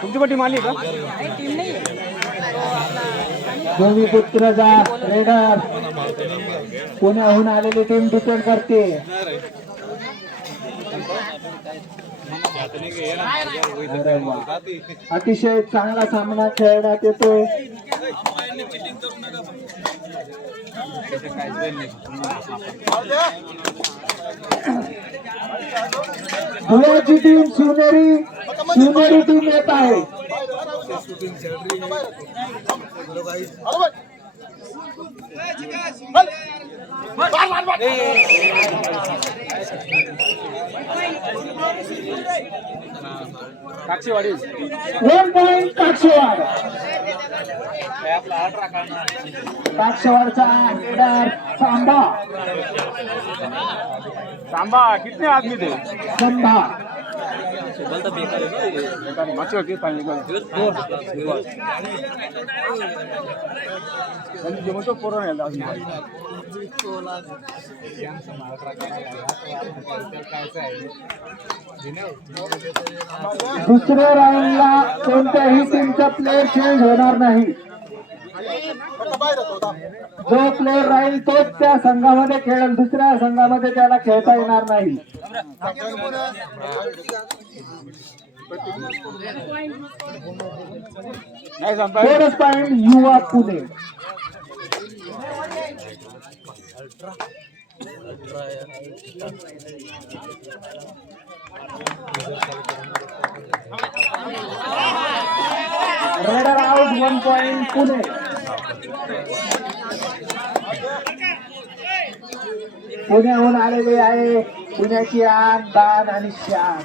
तुमची पण टीम आली का? पुत्रजा रेडर. पुण्याहून आलेली टीम डिपेंड करते. अतिशय चांगला सामना खेळण्यात येतोय. धुळ्याची टीम शिवनेरी शिवनेरी टीम येत आहे. काक्षीवाडी वन पॉइंट काक्षवाड काक्षवाडचा रेडर सांबा सांबा कितने आदमी थे? संभा. मच्छी होती पाणी जेवतो पोरं नाही अजून दुसऱ्या राऊंडला कोणत्याही टीमचा प्लेअर चेंज होणार नाही. जो प्लेअर राहील तोच त्या संघामध्ये खेळेल. दुसऱ्या संघामध्ये त्याला खेळता येणार नाही. Bonus Yuva Pune. Raider out one point Pune. पुण्याहून आलेले आहे पुण्याची आन दान आणि शान.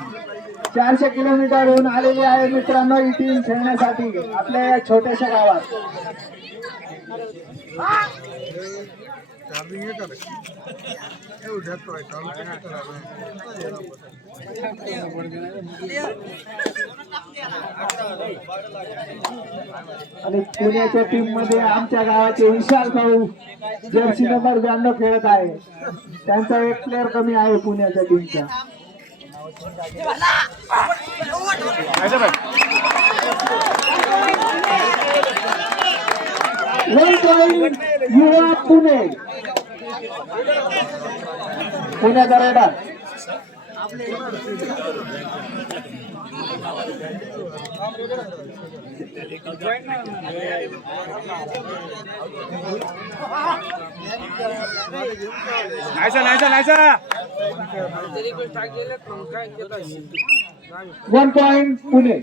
चारशे किलोमीटरहून आलेली आहे मित्रांनो ही टीम खेळण्यासाठी आपल्या या छोट्याशा गावात. आणि पुण्याच्या टीममध्ये आमच्या गावाचे विशाल भाऊ जर्सी नंबर ब्याण्णव खेळत आहे. त्यांचा एक प्लेअर कमी आहे पुण्याच्या टीमचा युवा पुणे. पुण्याचा नाहीसा वन पॉइंट पुणे.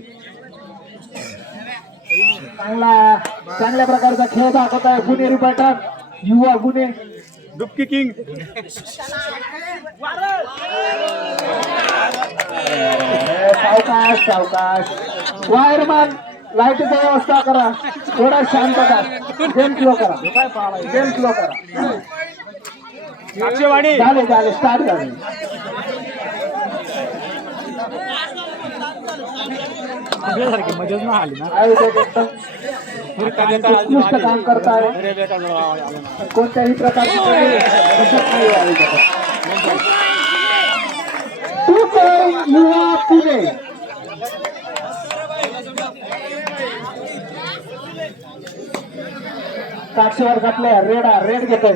चांगला चांगल्या प्रकारचा खेळ दाखवत आहे पुणेरी पॅटर्न युवा पुणे डुबकी किंग. सावकाश सावकाश. वायरमॅन लाईटचा व्यवस्था करा. थोडा शांतता गेम स्लो करा. गेम स्लो करा. काक्षीवाडी झाले झाले. स्टार्ट झाले. आपल्यासारखी मजाच नाही आली ना. उत्कृष्ट काम करत आहे अरे बेकार आला ना. कोणत्याही प्रकारची युवा पुणे प्लेअर रेडा रेड घेतोय.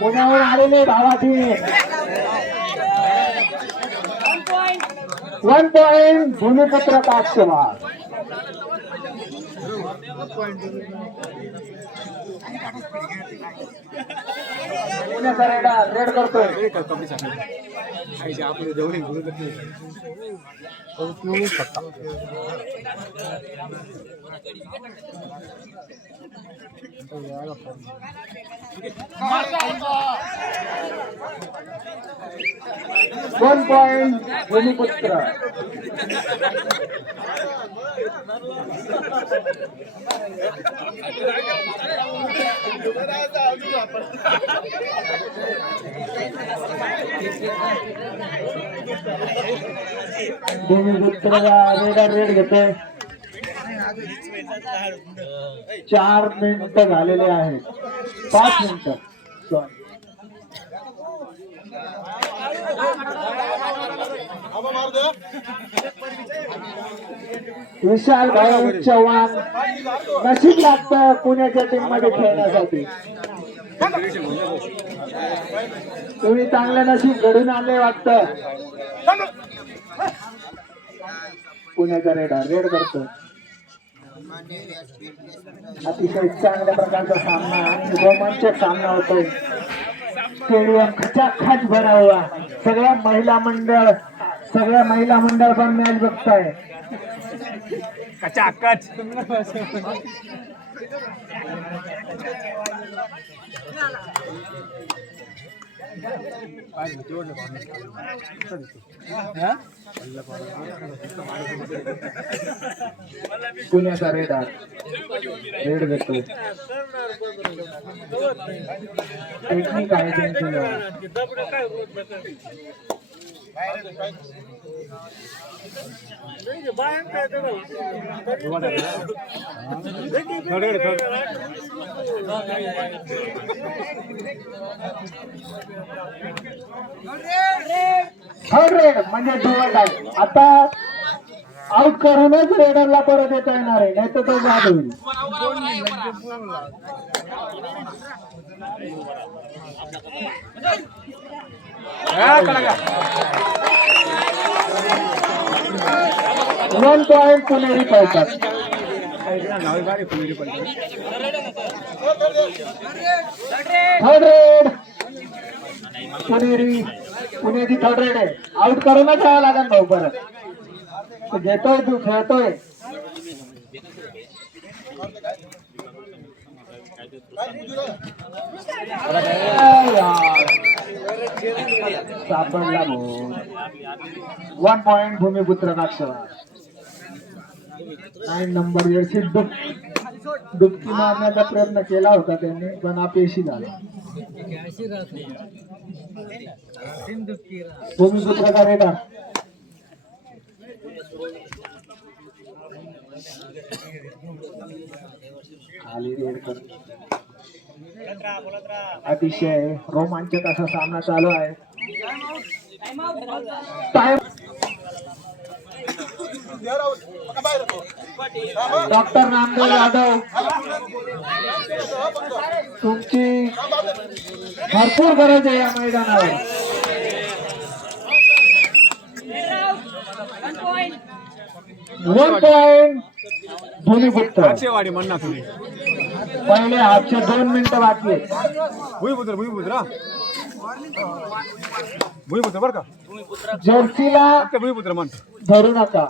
पुण्याहून आलेले भावाची. वन पॉइंट भूमिपुत्र काक्षवार पुण्याचा रेडा रेड करतोय कमी सांगितलं. आईची आपली जेवढी भूमिका ती. वन पॉइंट भूमिपुत्र रेड घेतोय चार मिनिट झालेले आहेत. पाच मिनिट. सॉरी विशाल भाऊ चव्हाण. नशीब लागतं पुण्याच्या टीममध्ये खेळण्यासाठी. तुम्ही चांगलं नशीब घडून आले वाटत. पुण्याचा रेड रेड करतो. अतिशय चांगल्या प्रकारचा सामना आणि रोमांचक सामना होतोय. स्टेडियम खचाखच भरा सगळ्या महिला मंडळ सगळ्या महिला मंडळ पण मॅच बघताय. कचाकच पुण्याचा रेड रेड घेतोय टेक्निक आहे त्यांचं थर्ड रेड म्हणजे डुअल आता आउट करूनच रेडरला परत येता येणार आहे नाही तर तो बाद होईल. वन पॉइंट पुणेरी पळतात थर्ड रेड पुणेरी पुण्याची थर्ड रेड आहे आउट करूनच यावं लागेल भाऊ परत घेतोय तू खेळतोय सापडला one point Bhumiputra Nagsheva nine number jersey डुब डुबकी मारण्याचा प्रयत्न केला होता त्यांनी पण अपयशी झाला. भूमिपुत्र का रेडा खाली रेड कर. अतिशय रोमांचक असा सामना चालू आहे. Time doctor Namdev Yadav. तुमची भरपूर गरज आहे या मैदानावर. वन पॉइंट भूमिपुत्र वाडी म्हणणार तुम्ही. पहिले हाफचे दोन मिनिटं बाकी आहेत. भुईपुत्र भुईपुत्र भुईपुत्र बरं का? जर्सीला भुईपुत्र म्हणतो धरू नका.